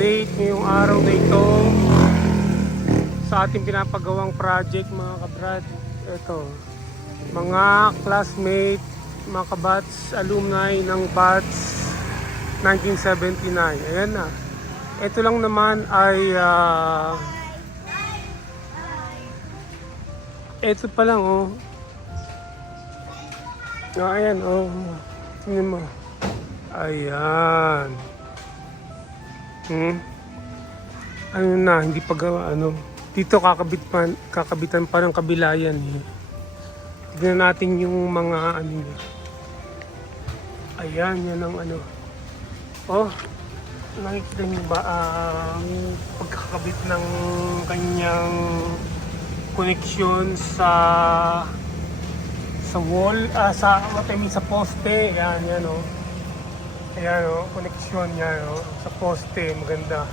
Update ngayong araw na ito sa ating pinapagawang project mga kabrad. Ito, mga classmate, mga kabats, alumni ng BATS 1979. Ayan na. Ito lang naman ay ah, ito pa lang oh. Oh, ayan oh. Tingnan mo. Ayan. Hmm. Ano na, hindi pa gawa, ano. Dito kakabit pa, kakabitan pa ng kabilayan eh. Tignan natin yung mga ano niya. Ayan, yan ang ano. Oh, nakikita niyo ba ang pagkakabit ng kanyang connection sa sa wall, ah, sa, what I sa poste. Yan, yan oh. Ayan o, connection niya o, sa poste, maganda.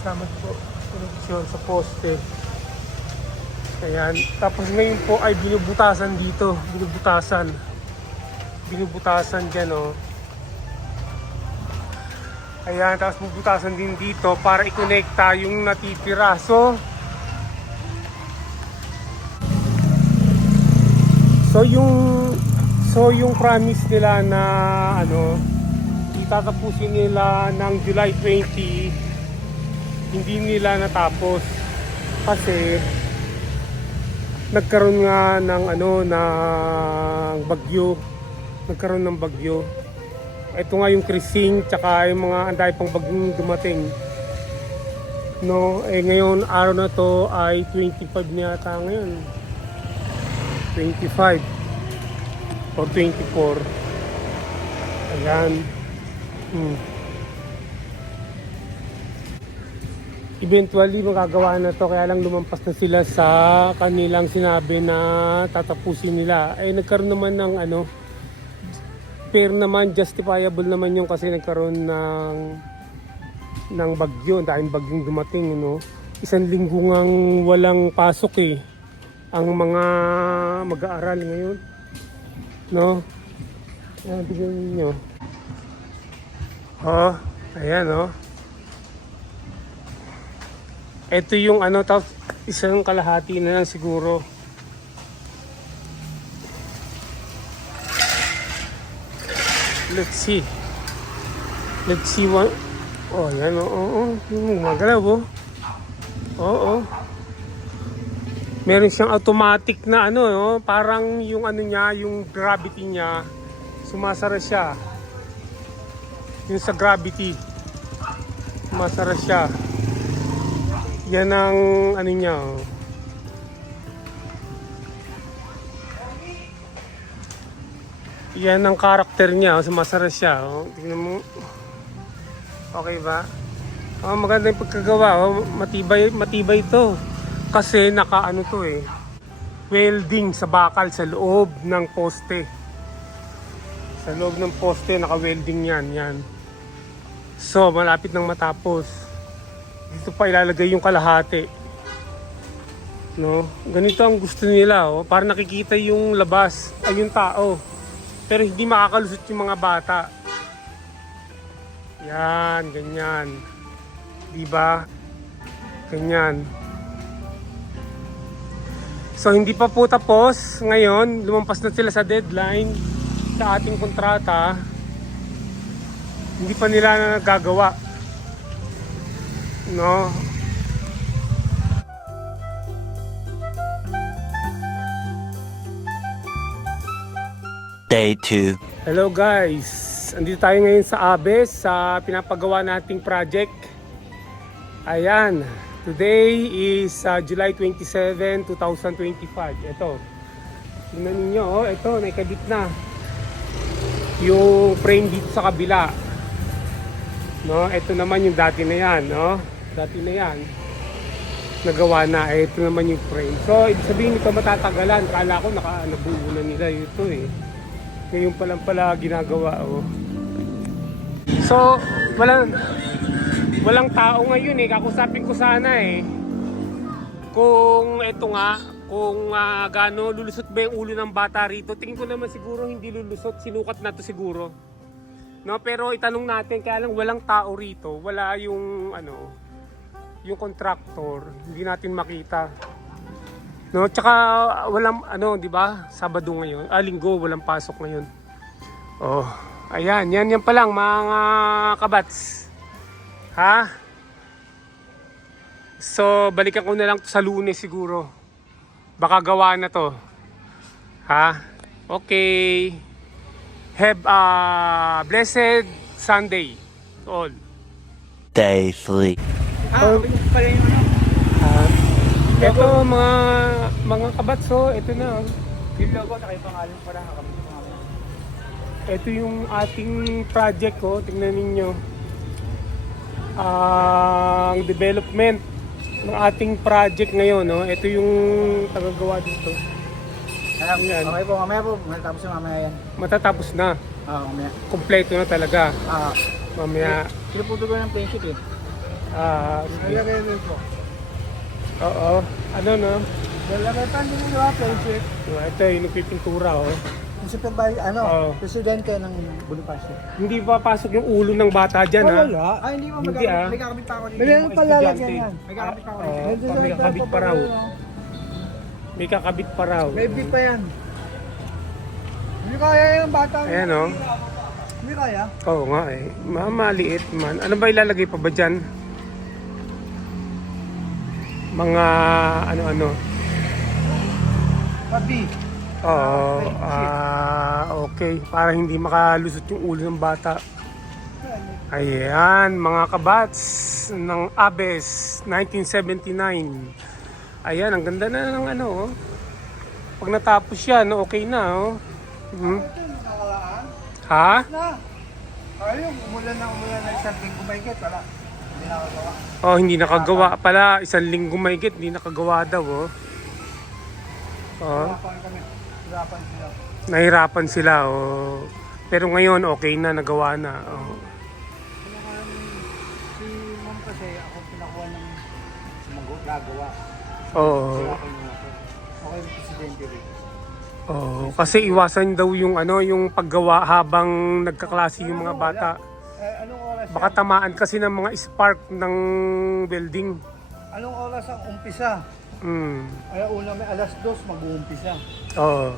Salamat po, connection sa poste. Ayan, tapos ngayon po ay binubutasan dito, binubutasan. Binubutasan dyan o. Ayan, tapos bubutasan din dito para i-connecta yung natitira. So, So yung so yung promise nila na ano itatapusin nila ng July 20 hindi nila natapos. Kasi nagkaroon nga ng ano ng bagyo. Nagkaroon ng bagyo. Ito nga yung Krising tsaka yung mga anday pang bagyong dumating. No eh ngayon araw na to ay 25 na yata ngayon. 25 or 24 ayan. Hmm. eventually magagawa na to. Kaya lang lumampas na sila sa kanilang sinabi na tatapusin nila. Ay nagkaroon naman ng ano fair naman justifiable naman yung kasi nagkaroon ng ng bagyo. Dahil bagyong dumating no? Isang linggo ngang walang pasok eh. Ang mga mag-aaral ngayon. No? Ayan, bigyan ninyo. Oh, ayan oh. Ito yung ano, tapos isang kalahati na lang siguro. Let's see. Let's see what... Oh, yan oh, oh, oh. Yung Magalaw oh. Oo. Oh, Meron siyang automatic na ano, no? parang yung ano niya, yung gravity niya, sumasara siya. Yung sa gravity, sumasara siya. Yan ang ano niya. Oh. Yan ang karakter niya, oh. sumasara siya. Oh. Tingnan mo. Okay ba? Oh, maganda yung pagkagawa. Oh. Matibay, matibay ito. Kasi naka ano to eh, welding sa bakal sa loob ng poste. Sa loob ng poste naka welding yan, yan. So malapit nang matapos. Dito pa ilalagay yung kalahati. No? Ganito ang gusto nila oh, para nakikita yung labas ay yung tao. Pero hindi makakalusot yung mga bata. Yan, ganyan. 'Di ba? Ganyan. So hindi pa po tapos. Ngayon, lumampas na sila sa deadline sa ating kontrata. Hindi pa nila nagagawa. No? Day 2. Hello guys! Andito tayo ngayon sa Abes sa pinapagawa nating project. Ayan. Today is uh, July 27, 2025. Ito. Tingnan ninyo, oh, ito, naikabit na. Yung frame dito sa kabila. No, ito naman yung dati na yan, no? Dati na yan. Nagawa na, eh, ito naman yung frame. So, ibig sabihin ito matatagalan. Kala ko naka, nabuo na nila ito eh. Ngayon pa lang pala ginagawa, oh. So, walang walang tao ngayon eh. Kakusapin ko sana eh. Kung eto nga, kung uh, gaano lulusot ba yung ulo ng bata rito. Tingin ko naman siguro hindi lulusot. Sinukat na to siguro. No, pero itanong natin, kaya lang walang tao rito, wala yung ano, yung contractor, hindi natin makita. No, tsaka walang ano, 'di ba? Sabado ngayon, ah, linggo, walang pasok ngayon. Oh, ayan, yan yan pa lang mga kabats. Ha? So, balikan ko na lang to sa lunes siguro. Baka gawa na to. Ha? Okay. Have a blessed Sunday. All. Day 3. Ah, pala yung ano. Ah, ito mga mga kabatso, ito na. oh. Yung logo, saka yung pangalan pala. Ito yung ating project ko. Tingnan ninyo. Ang development ng ating project ngayon. No? Ito yung tagagawa dito. Alam, Yan. okay po, mamaya po. Matapos yung mamaya yan. Matatapos na. Ah, mamaya. Kompleto na talaga. Ah, Mamaya. pinuputo ko ng plain sheet eh. Ah, sige. Nalagay mo po. Oo. Ano no? Nalagay pa din yung plain sheet. Ito yung nagpipintura. Oh. Supervisor, ano, Oo. presidente ng Bonifacio. Hindi pa pasok yung ulo ng bata dyan ha. Ah, hindi mo Hindi, ah. May kakabit pa ako dito. May May, ano pala lagyan yan. May kakabit pa ako Oo, dito. may kakabit pa raw. May kakabit pa raw. May big pa yan. Hindi kaya yung bata. Ayan oh. Hindi kaya. Oo nga eh. Ma- Maliit man. Ano ba ilalagay pa ba dyan? Mga ano-ano. Pabi. Oo. Ah, okay. Para hindi makalusot yung ulo ng bata. Ayan, mga kabats ng Abes 1979. Ayan, ang ganda na ng ano. oh. Pag natapos yan, okay na. Oh. Hmm. Ha? Na. Ayun, umulan na umulan na isang linggo may get. Wala. Hindi nakagawa. Oh, hindi nakagawa pala. Isang linggo may hindi nakagawa daw. Oh. Oh. Hirapan sila. nahirapan sila. Oh. Pero ngayon, okay na, nagawa na. Oh. Si ma'am kasi ako pinakuha ng gagawa. Oo. Ako. Ako yung presidente rin. Oh, kasi iwasan daw yung ano, yung paggawa habang nagkaklase yung mga bata. Eh, Baka tamaan kasi ng mga spark ng building. Anong oras ang umpisa? Mm. Ay, una may alas dos mag-uumpisa. Oh.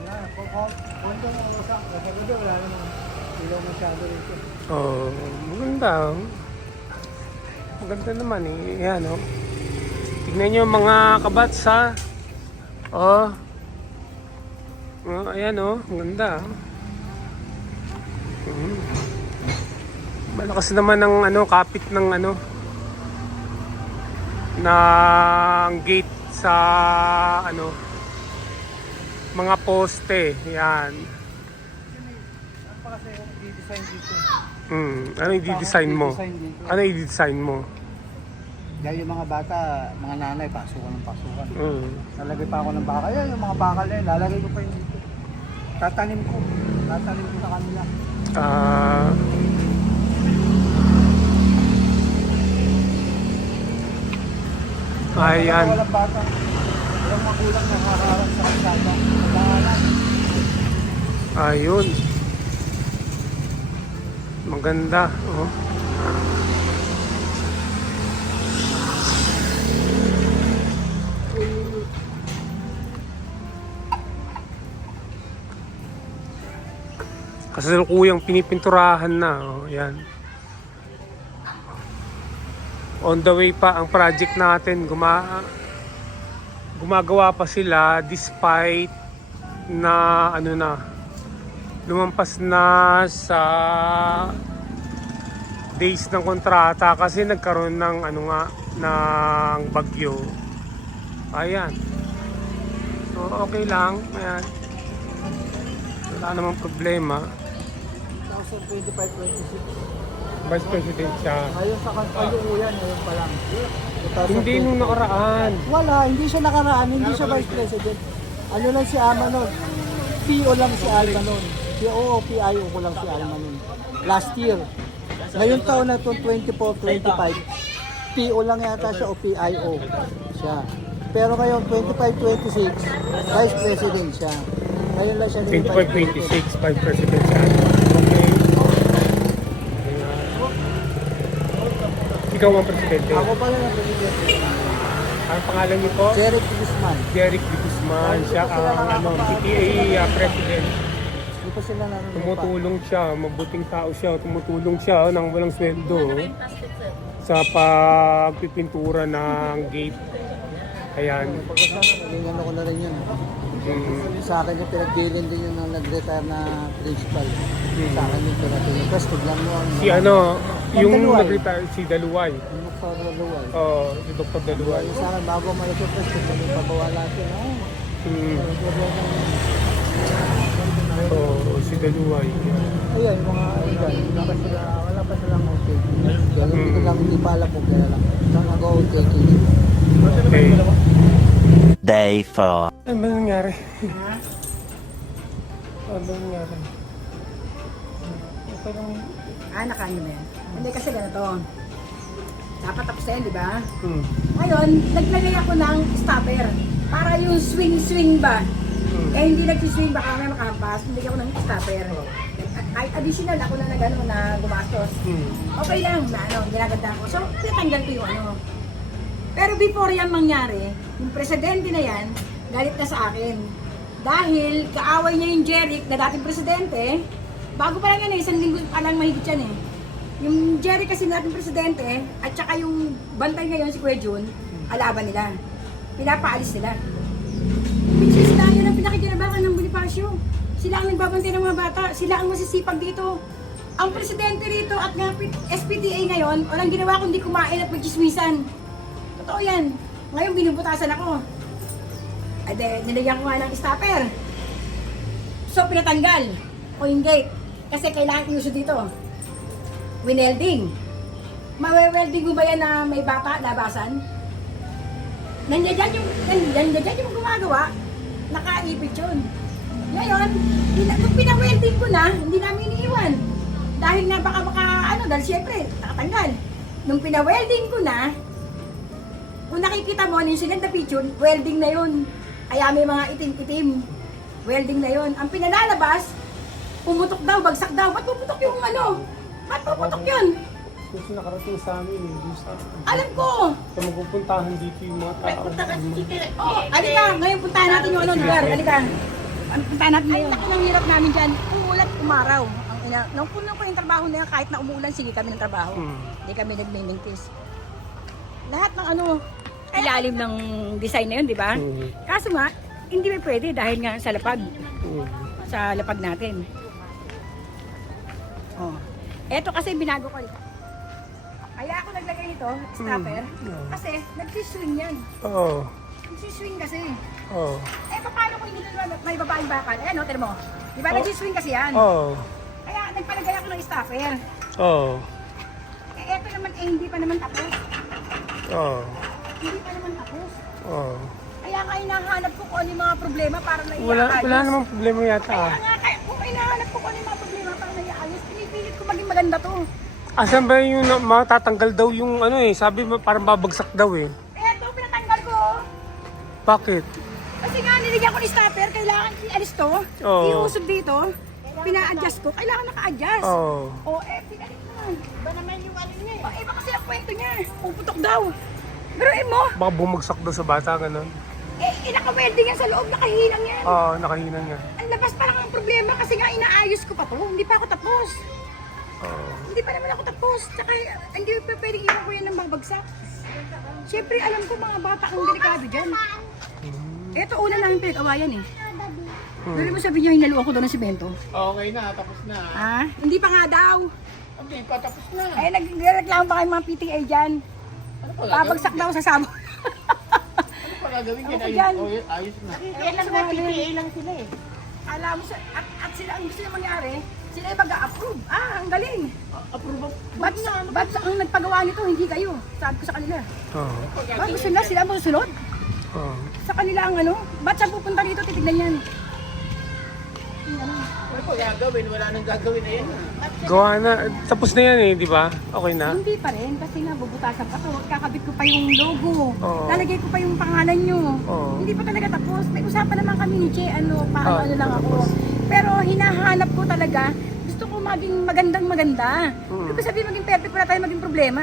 Wala, kung kung kung doon ang oras ang kasi gabi wala namang ilaw masyado rito. Oh, maganda. Maganda naman eh. Yan oh. Tignan nyo mga kabats ha. Oh. Oh, ayan oh, maganda. oh. Mm. Malakas naman ng ano, kapit ng ano ng gate sa ano mga poste. Yan. Ano kasi yung i-design dito? Mm. Ano i-design mo? I-design dito. Ano i-design mo? Dahil yung mga bata, mga nanay, pasukan ng pasukan. Mm. Lalagay pa ako ng baka. Yan, yung mga bakal na yun, lalagay ko pa yun dito. Tatanim ko. Tatanim ko sa kanila. Ah. Ayan. Walang bata. Walang magulang na kakaharap sa. Kailangan. Ayun. Maganda. Oh. Kasalukuyang pinipinturahan na. Oh, yan. On the way pa ang project natin. Guma gumagawa pa sila despite na ano na lumampas na sa days ng kontrata kasi nagkaroon ng ano nga ng bagyo. Ayan. So okay lang. Ayan. Wala namang problema. 2025-26. Vice President siya. Ngayon sa kalukuyan, ngayon pa lang. Hindi nung nakaraan. Wala, hindi siya nakaraan, hindi siya vice president. Ano lang si Ama nun? PO lang si Alma nun. PO o PIO ko lang si Alma nun. Last year. Ngayon taon na to 24-25. PO lang yata siya o PIO siya. Pero ngayon 25-26, vice president siya. Ngayon lang siya naging vice president. 25-26 Vice President siya. Okay. Ikaw ang presidente. Ako pala na presidente. Ang pangalan niyo po? Derek Guzman. Derek De Guzman. Siya ang ano, PTA uh, president. Hindi pa sila nanonood. Tumutulong siya, mabuting tao siya. Tumutulong siya nang walang sweldo sa pagpipintura ng gate. Ayan. Pagkasama, naging ano ko na rin yun. Mm. Sa akin yung pinag-dealing din yun ng nag-retire na principal. Hmm. Sa akin yung pinag-dealing. Tapos tignan mo ang... Si ano, yung Daluway. nag-retire, si Daluway. Yung nagsasaluwal. Oo, si Dr. Daluway. Sa akin, bago malas yung press, tignan mo yung Mm. problema yun. Oo, si Daluway. Ayun, yung mga ayun, wala pa sila, wala pa silang okay. Kaya hindi ko lang, hindi pa alam kung kaya lang. Saan nag-okay. Okay. Day 4. Ano ba nangyari? Ano ba nangyari? Okay lang. Ah, nakaano na yan. Hindi kasi ganito. Dapat tapos na yan, di ba? Hmm. Ngayon, naglagay ako ng stopper. Para yung swing-swing ba? Hmm. Eh, hindi nag-swing baka may makahampas. Hindi ako ng stopper. Ay, additional ako na nag, ano, na gumastos. Hmm. Okay lang, na ano, ginaganda ko. So, tinatanggal ko yung ano. Pero before yan mangyari, yung presidente na yan, galit na sa akin. Dahil kaaway niya yung Jeric na dating presidente, bago pa lang yan eh, isang linggo pa lang mahigit yan eh. Yung Jerry kasi na dating presidente, at saka yung bantay ngayon si Kuya Jun, alaban nila. Pinapaalis nila. Which is sila yun ang pinakikinabangan ng Bonifacio. Sila ang nagbabantay ng mga bata. Sila ang masisipag dito. Ang presidente rito at nga SPTA ngayon, walang ginawa kundi kumain at magchismisan. Totoo yan. Ngayon binubutasan ako. Ay de, nilagyan ko nga ng stopper. So pinatanggal o gate. Kasi kailangan i-uso dito. Winelding. Mawe-welding mo ba yan na may bata labasan? Nandiyan dyan yung, nandiyan dyan yung gumagawa, nakaipit yun. Ngayon, nung pina-welding ko na, hindi namin iniiwan. Dahil nga baka baka, ano, dahil siyempre, nakatanggal. Nung pina-welding ko na, kung nakikita mo, yung sinend na picture, welding na yun. Kaya may mga itim-itim. Welding na yun. Ang pinalalabas, pumutok daw, bagsak daw. Ba't pumutok yung ano? Ba't pumutok yun? Kasi nakarating sa amin eh. Yung sa, Alam ko! sa magpupuntahan dito yung mga tao. Oh, alika, ngayon puntahan natin yung ano lugar. Alika. Ano, Puntahan natin ngayon. Ang ang hirap namin dyan, umulat umaraw. Ang ina, nung puno ko yung trabaho na yan, kahit na umulan, sige kami ng trabaho. Hmm. Hindi kami nagmimintis. Lahat ng ano, ilalim ng design na yun, di ba? Hmm. Kaso nga, hindi may pwede dahil nga sa lapag. Hmm. Sa lapag natin. Oh. Eto kasi binago ko. Kaya ako naglagay nito, stopper, Hmm. kasi nagsiswing yan. Oo. Nagsiswing kasi. Oo. Eh, paano kung hindi nila may babaeng bakal? Eh, no, tira mo. Di ba, Oh. nagsiswing kasi yan. Oo. Kaya nagpalagay ako ng stopper. Oo. Eh, eto naman, eh, hindi pa naman tapos. Oo. Naman Oo. Kaya nga hinahanap ko kung ano yung mga problema para na Wala, wala namang problema yata. Kaya ah. nga, kaya, kung hinahanap ko kung ano yung mga problema para na iayos, pinipilit ko maging maganda to. Asan ba yung na- matatanggal daw yung ano eh? Sabi mo parang babagsak daw eh. Eto, pinatanggal ko. Bakit? Kasi nga, nilagyan ko ni stopper, kailangan i-alis to. Oo. Iusog dito. Pina-adjust ko, kailangan naka-adjust. Oo. O, eh, pinalit mo. Iba naman yung ano niya eh. O, iba kasi ang kwento niya. Puputok daw. Pero eh mo, Baka bumagsak daw sa bata, ganun. eh, eh naka-welding yan sa loob, nakahilang yan. Oo, nakahinan nga. Ang labas pa lang ang problema kasi nga inaayos ko pa to. Hindi pa ako tapos. Oo. Hindi pa naman ako tapos. Tsaka hindi pa pwedeng iwan ko yan ng babagsak. Siyempre, alam ko mga bata ang delikado dyan. Ito una namin pinag-awayan eh. Hmm. Pero mo sabi niyo, hinaluan ko daw ng simento. Okay na, tapos na. Ha? Hindi pa nga daw. Hindi pa, tapos na. Eh, nagreklamo pa kayo mga PTA dyan. Ano? Babagsak daw sa sabon. Ano pa gagawin Ako yan? Ayos, dyan. oh, ayos na. Ayan lang na PTA lang sila eh. Alam mo, sa- at, at sila ang gusto na mangyari, sila yung mag-approve. Ah, ang galing. Approve of Ba't, ba't ang nagpagawa nito, hindi kayo? Sabi ko sa kanila. Oo. Ba't gusto nila, sila ang susunod? Oo. Sa kanila ang ano? Ba't saan pupunta dito, titignan yan? Ano pa gagawin? Wala nang gagawin na yan. Gawa na. Tapos na yan eh, di ba? Okay na? Hindi pa rin, kasi nga bubutasan pa to. Kakabit ko pa yung logo. Oo. Lalagay ko pa yung pangalan nyo. Oo. Hindi pa talaga tapos. May usapan naman kami ni Che, ano, paano Ah, ano lang ako. tapos. Pero hinahanap ko talaga, gusto ko maging magandang maganda. Mm. Ibig sabihin maging perfect, wala tayong maging problema.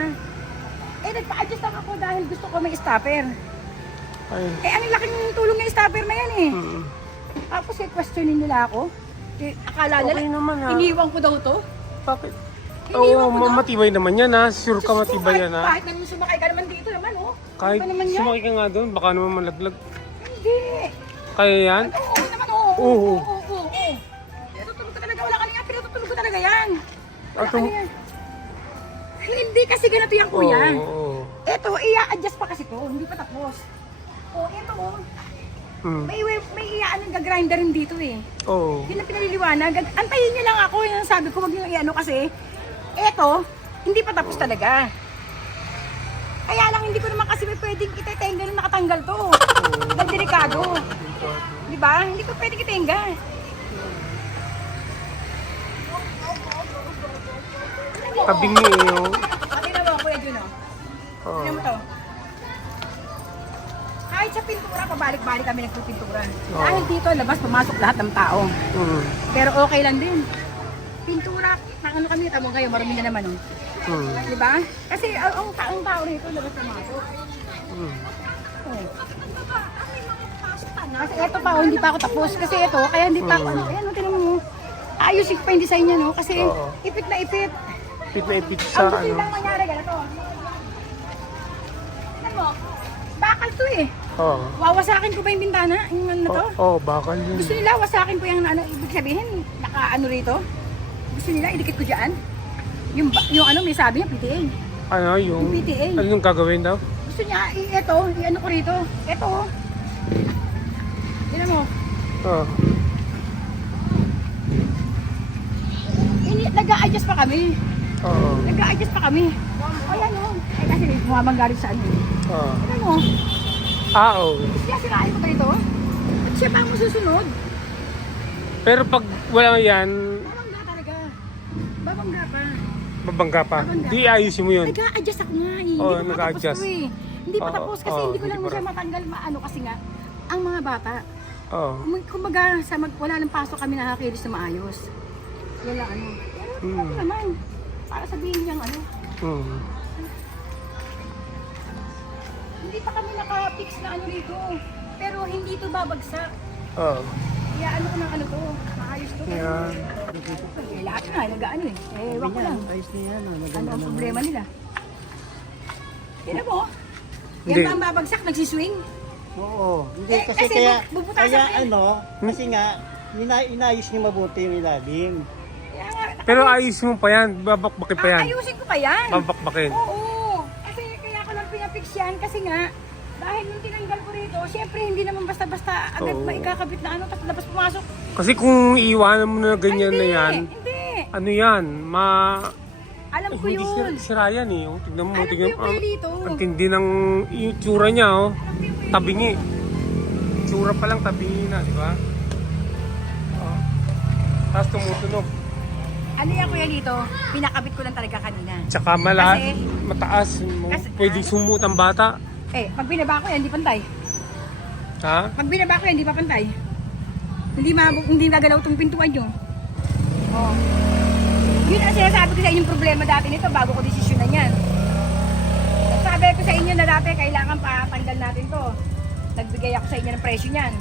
Eh, nagpa-adjust lang ako dahil gusto ko may stopper. Ay. Eh, ang laking tulong ng stopper na yan eh. Mm. Tapos eh, questionin nila ako. Eh, akala nila, Okay naman, ha? iniwan ko daw to. Bakit? Iniwan Oo, ko ma- daw. matibay naman yan ha. Sure ka Diyos ko, matibay kahit- yan ha. Kahit naman sumakay ka naman dito naman, oh. Kahit Ano ba naman yan? sumakay ka nga doon, baka naman malaglag. Hindi. Kaya yan? Oo naman, oo. Oo. Oo, oo, oo. oo. Pinatutulog ko talaga. Wala ka nga, pinatutulog ko talaga yan. Wala At ka tum- yan. Hindi kasi ganito yan, kuya. Oo, oo. Ito, i-adjust pa kasi to. Hindi pa tapos. O, ito, oh. Mm. May, may iya-ano gagrinder rin dito eh. Oo. Yun ang pinaliliwanag. Ag- Antayin niyo lang ako. Yun ang sabi ko, wag niyo i-ano kasi. Eto, hindi pa tapos talaga. Kaya lang hindi ko naman kasi may pwedeng itetenga na nakatanggal to. Dahil delikado. Di ba? Hindi ko pwedeng itenga. Tabing niyo eh. oh. Pati na mo, Kuya Juno. Oo. Tignan mo to. Kahit sa pintura, pabalik-balik kami nagpipintura. Oo. Dahil dito, labas, pumasok lahat ng tao. Mm. Pero okay lang din. Pintura, ng ano kami, tamo kayo, marami na naman. Oh. Mm. Di ba? Kasi ang, ang taong tao rito, labas pumasok. Mm. Oh. Kasi eto pa, oh, hindi pa ako tapos. Kasi ito, kaya hindi pa ako, ano, ayan, oh, tinan mo. Ayusin pa yung design niya, no? Kasi Oo. ipit na ipit. Pit na ipit Ang sa gusto ano. lang mangyari, ganito. Tignan mo, bakal to eh. Oo. Wawasakin ko ba yung bintana? Yung ano na to? Oo, oh, bakal yun. Gusto nila wasakin ko yung ano, ibig sabihin, naka ano rito? Gusto nila idikit ko dyan? Yung, ba- yung ano, may sabi niya, PTA. Ano yung... Yung PTA. Ano yung gagawin daw? Gusto niya, i- ito, i-ano ko rito. Ito. oh. Tignan mo. Oo. Ini, nag-a-adjust pa kami. Oo. Nag-a-adjust pa kami. Ayan o. Eh kasi bumabangga rin sa ano. Oo. Tignan mo. Ah, oo. Kaya sirain ko dito. At siya pa ang masusunod. Pero pag wala yan, Babangga talaga. Babangga pa. babangga pa. Babangga. Di ayusin mo yun. Nag-a-adjust ako nga eh. Oo, hindi pa tapos nag-a-adjust. to eh. Hindi pa Oo, tapos kasi oo, hindi ko lang hindi mo pa siya matanggal maano kasi nga ang mga bata. Oo. Kum- Kumbaga sa mag, wala nang pasok kami nakakilos na maayos. Yan lang ano. Pero Mm. ano naman. Para sabihin niyang ano. Mm. Hindi pa kami naka-fix na ano rito. Pero hindi to babagsak. Oo. Kaya ano ko ng ano to. Maayos to. Yan. Eh, lahat nga, nag-ano eh. Eh, ewan ko lang. Ayos na yan. oh, Ano ang problema nila? Tignan mo. Yan Hindi. ba ang babagsak? Nagsiswing? Oo. Hindi, Eh, kasi, kasi kaya, bu- bubutasan kaya ko ano, kasi nga, ina inayos niyo mabuti yung ilalim. Pero ayos mo pa yan. Babakbakin pa yan. Ayusin ko pa yan. Babakbakin. Oo. Kasi kaya ko lang pinapix yan kasi nga, dahil nung tinanggal ko rito, syempre hindi naman basta-basta agad Oo. maikakabit na ano, tapos labas pumasok. Kasi kung iiwanan mo na ganyan Ay, na hindi, yan, Hindi. ano yan, ma... Alam Eh, ko hindi yun. sira yan eh. Oh. Tignan mo, Alam ko tignan yung kuya dito. Ang tindi ng itsura niya, oh. Tabingi. Itsura pa lang tabingi na, di ba? Oh. Tapos tumutunog. Ano yan kuya dito? Pinakabit ko lang talaga kanina. Tsaka mala, Kasi- mataas. Kasi- Pwede sumut ang bata. Eh, pag binaba ko yan, hindi pantay. Ha? Pag binaba ko yan, hindi pa pantay. Hindi ma hindi nagalaw tong pintuan nyo. Oh. Yun ang sinasabi ko sa inyong problema dati nito bago ko desisyonan yan. Sabi ko sa inyo na dati kailangan patanggal natin to. Nagbigay ako sa inyo ng presyo niyan.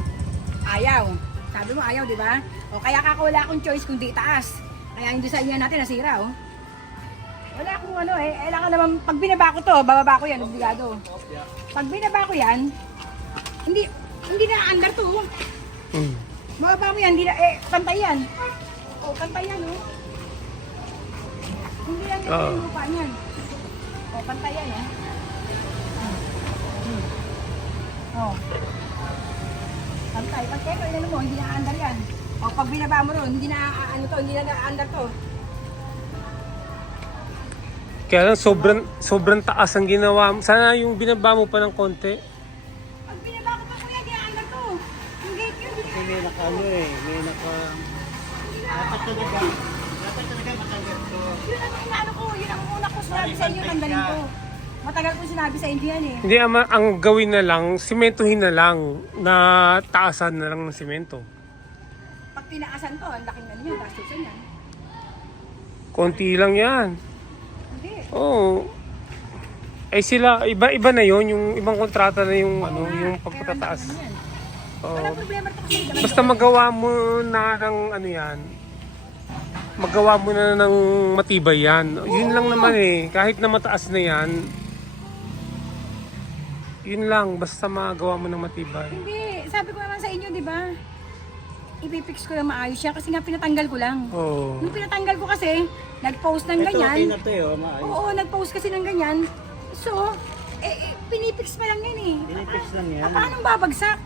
Ayaw. Sabi mo ayaw, di ba? O kaya ka wala akong choice kung di taas. Kaya hindi sa inyo natin nasira, oh. Wala akong ano eh. Kailangan naman, pag binaba ko to, bababa ko yan, obligado. Pag binaba ko yan, hindi, hindi na under to. oh. Hmm. Bababa mo yan, hindi na, eh, pantay yan. O, pantay yan, oh. Hindi yan, oh. yung lupa niyan. O, pantay yan, oh. Hmm. Oh. Pantay. Pag ito, inano mo, hindi na under yan. O, pag binaba mo ron, hindi na, ah, ano to, hindi na under to. Kaya lang, sobrang, sobrang taas ang ginawa mo. Sana yung binaba mo pa ng konti. Pag binaba ko pa kuya, hindi na under to. Yung gate yun, hindi na Kasi may naka ano eh, may naka... Dapat talaga, dapat talaga matanggal to. Yun ang inaano ko, yun ang una ko sinabi sa inyo, tanggalin ko. Matagal ko sinabi sa inyo yan eh. Hindi, ama, ang gawin na lang, simentohin na lang na taasan na lang ng simento. Pag tinaasan to, ang laking ano yan, gastusan yan. Konti lang yan. Hindi. Oo. Ay sila, iba-iba na yon yung ibang kontrata na yung ano, yung pagpatataas. ano. Oo. Walang problema ito kasi naman Basta magawa mo na ng ano yan, magawa mo na ng matibay yan. Yun lang naman eh, kahit na mataas na yan, yun lang, basta magawa mo ng matibay. Hindi, sabi ko naman sa inyo, di ba? Ipipix ko lang maayos siya kasi nga pinatanggal ko lang. Oo. Yung pinatanggal ko kasi, nag-post ng Ito, okay ganyan. na to eh, oh, maayos. Oo, nag-post kasi ng ganyan. So, eh, eh pinipix pa lang yan eh. Pinipix lang yan. Ah, paano babagsak?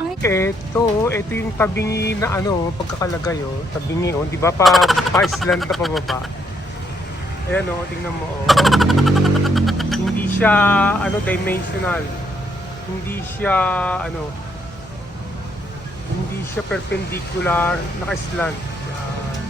Ang Ito, ito yung tabingi na ano, pagkakalagay oh. Tabingi oh, di ba pa, pa island na pababa. Ayan oh, tingnan mo oh. Hindi siya ano dimensional. Hindi siya ano siya perpendicular naka-slant. Yan.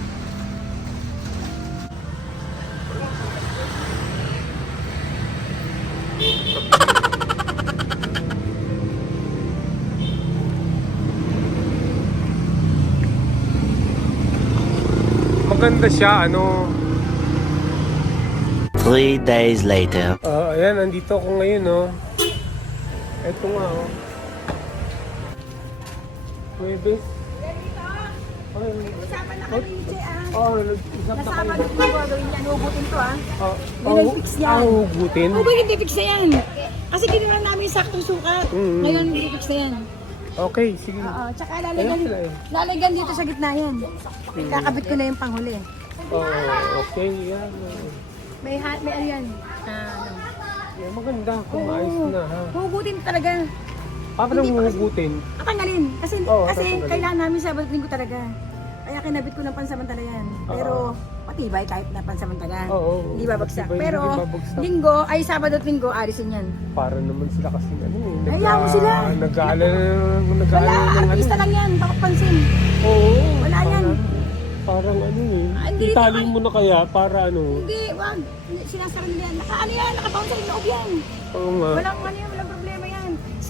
Maganda siya ano. Three days later. Ah, ayan, nandito ako ngayon, no. Ito nga, oh. Pwede. Ay, usapan na kami, Che, ah. oh, nag-usap na Nasama kayo. na ko gagawin yan, hugutin to ah. Oh, Ganun fix yan. Ah, hugutin. Huwag hindi fix na yan. Kasi ginawa namin yung saktong sukat. Mm. Ngayon, hindi fix na yan. Okay, sige. Oo, tsaka Ayan lalagyan, sila eh. lalagyan dito sa gitna yan. Kakabit ko na yung panghuli. Oh, okay, yan. May, ha, may ano yan. Ah, ano. Yeah, maganda kung maayos na, ha. Hugutin talaga. Paano Hindi pa kasi- hugutin? Tatanggalin. Kasi, Oo, kasi tatanggalin. kailangan namin sa linggo talaga. Kaya kinabit ko ng pansamantala yan. Pero matibay kahit na pansamantala. Oo, Hindi babagsak. matibay, Pero hindi babagsak. linggo, ay Sabado at linggo, alisin yan. Para naman sila kasi ano eh. Hayaan mo sila. Nag-aalala, Wala, nag-aalala ng ano. artista lang yan. Bakit pansin? Oo. Wala yan. Parang, parang ano eh. Ah, hindi Itali mo na kaya para ano. Hindi, wag. Sinasara nila yan. Naka, ano yan, nakabaon sa loob yan. Oo nga. Walang ano yan, yan.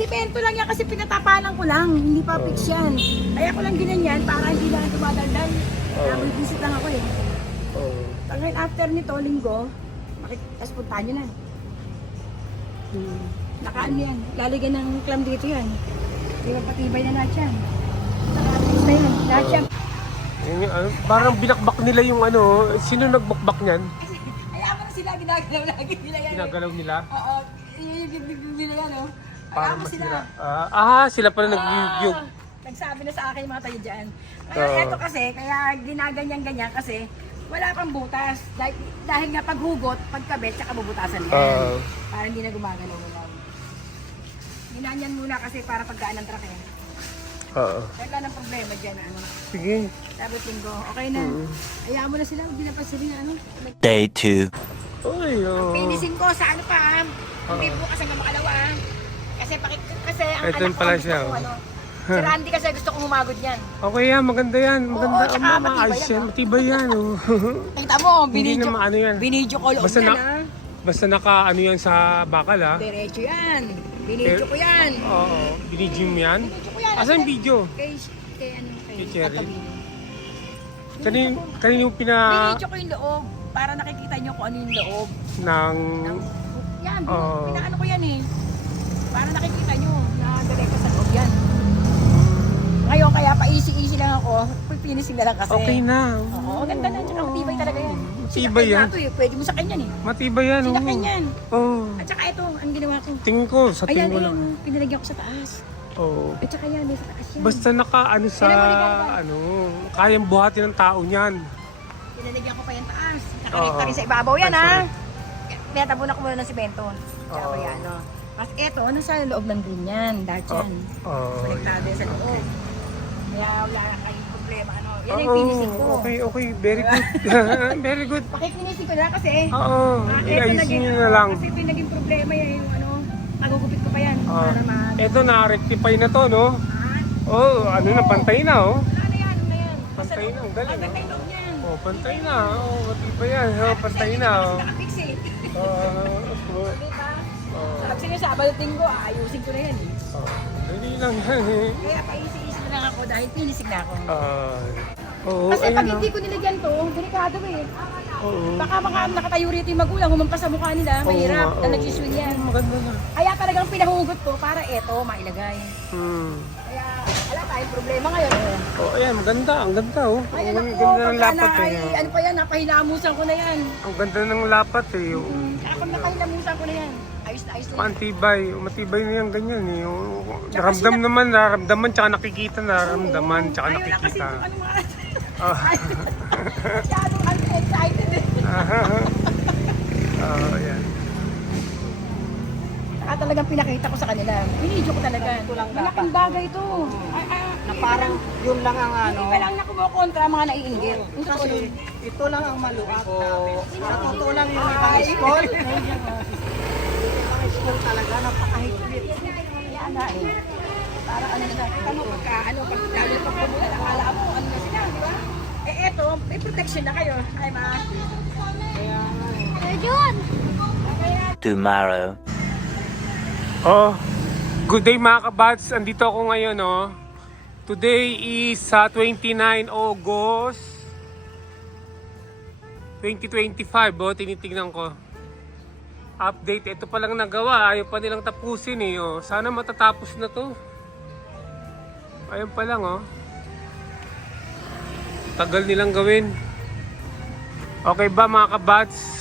Simento lang yan kasi pinatapalan ko lang. Hindi pa fix yan. Kaya ko lang ginanyan para hindi lang tumadaldal. Kaya may visit lang ako eh. Oo. Ngayon after nito, linggo, tapos puntahan nyo na. Hmm. Nakaano yan. Lalagyan ng clam dito yan. Di ba patibay na lahat yan. Naka-fix na yan. Lahat yan. Yung, ano, parang binakbak nila yung ano. Sino nagbakbak niyan? Ayaw mo na sila, ginagalaw lagi nila yan. eh. Ginagalaw nila? Oo, i-give nila yan oh. Para Ayaw mo sila. masira. Ah, ah, sila pala nag-yugyug. Nagsabi na sa akin yung mga tayo dyan. Kaya Oo. eto kasi, kaya ginaganyan-ganyan kasi wala pang butas. Dahil, dahil nga paghugot, pagkabit, tsaka bubutasan yan. Oo. para hindi na gumagalaw galaw Ginanyan muna kasi para pagkaan ng truck eh. Oo. Kaya wala nang problema dyan na ano. Sige. Sabot linggo, okay na. Hayaan mo na sila, hindi na pa sila ano. Day two. Uy, oh. Pinisin ko sa ano pa, ah. hindi bukas hanggang makalawa. ah. Kasi, kasi ang Ito anak ko pala gusto siya, ko oh. ano. Si Randy kasi gusto kong humagod yan. Okay yan, maganda yan. Maganda. Oo, tsaka Oh, matibay maayos yan, yan. oh. Matibay yan. Oh. Nakita mo, Hindi binidyo, na maano yan. binidyo ko loob Basta yan na- ah. Basta naka ano yan sa bakal ha. Diretso yan. Binidyo ko yan. Oo. Binidyo mo yan? Binidyo ko yan. Asan yung video? Kay, kay ano, kay, Kay Cherry? Katabino. Kanin, kanin yung pina... Binidyo ko yung loob para nakikita nyo kung ano yung loob. ng... Yan, bin, Oo. pinaano ko yan eh. Para nakikita nyo na diretso sa loob yan. Ngayon, kaya pa easy-easy lang ako. Pipinising na lang kasi. Okay na. Oo, ganda na. Tsaka matibay talaga yan. Matibay yan. Sinakyan na to eh. Pwede mo sa kanya eh. Matibay yan. oo. Sinakyan yan. Oo. At saka ito, ang ginawa ko. Tingin ko, sa Ayan, tingin ko ayan. lang. Pinalagyan ko sa taas. Oo. At saka yan, sa taas yan. Basta naka ano sa... Ano... Kayang buhatin ng tao niyan. Pinalagyan ko pa yung taas. Nakarekta rin sa ibabaw yan ha. sorry. Pinatabunan ko muna ng simento. Tsaka yan, no. Tapos eto, nasa loob ng green yan. Dahil yan. Oo. Konektado yan sa loob. Kaya wala kayong problema. Ano. Yan yung Oo, finishing ko. Okay, okay. Very good. Very good. Pakikinising ko na kasi. Oo. Ah, eto naging- nyo na lang. Kasi ito yung naging problema yan. Yung ano, magugupit ko pa yan. Ah, para ma... Eto, na-rectify na to, no? Ah, Oh, ano na, pantay na, oh. wala na yan, ano na yan. Basta Pantay na, ang galing, Ang ah. yung loob niyan. Oh, pantay na. Oh, matibay yan. Oh, pantay na, oh. Nakafix eh. Oh, oh? Sabi sa'yo, Sabado Tinggo, ayusin ko na yan eh. oh. Hindi lang yan, eh. Kaya paisi-isi na lang ako dahil pinisig na ako. Ah, Oo, Kasi pag hindi ko nilagyan to, delikado eh. Oo. Baka maka nakatayo rito yung magulang, humampas sa mukha nila, mahirap, Oo, na oo. nagsiswing yan. Maganda na. Kaya talagang pinahugot ko para eto, mailagay. Hmm. Kaya wala tayong problema ngayon. eh. Oh, ayan, maganda. Ang ganda, oh. Ay, Ang anak ko, ganda ng pagka lapat, na, eh. ay, ano pa yan, napahilamusan ko na yan. Ang ganda ng lapat, eh. oh. Hmm, Kaya kung napahilamusan ko na yan, ayos na ayos na yan. Matibay. Matibay na yan, ganyan, eh. Naramdam naman, naramdaman, tsaka nakikita, naramdaman, tsaka Ayaw na kasi nakikita. kung ano nga. Ah. Masyadong excited eh. Ah, ayan. Saka talagang pinakita ko sa kanila. Binidyo ko talaga. Malaking bagay to. Ay, ay, Na parang yun lang ang ano. Hindi ka lang na kumukontra mga naiinggit. Yung totoo Kasi ito lang ang maluwag namin. Sa totoo lang yung ibang school talaga, napakahigpit. Kaya nga eh. Para ano na, kita mo pagka, ano, pag lalo pag pumula, akala mo, ano na sila, di ba? Eh eto, may protection na kayo. Ay ma. Tomorrow. Oh, good day mga kabats. Andito ako ngayon, oh. Today is sa 29 August 2025, oh. Tinitingnan ko. Update. Ito pa lang nagawa. Ayaw pa nilang tapusin, eh, oh. Sana matatapos na to. Ayun pa lang, oh. Tagal nilang gawin. Okay ba mga kabats?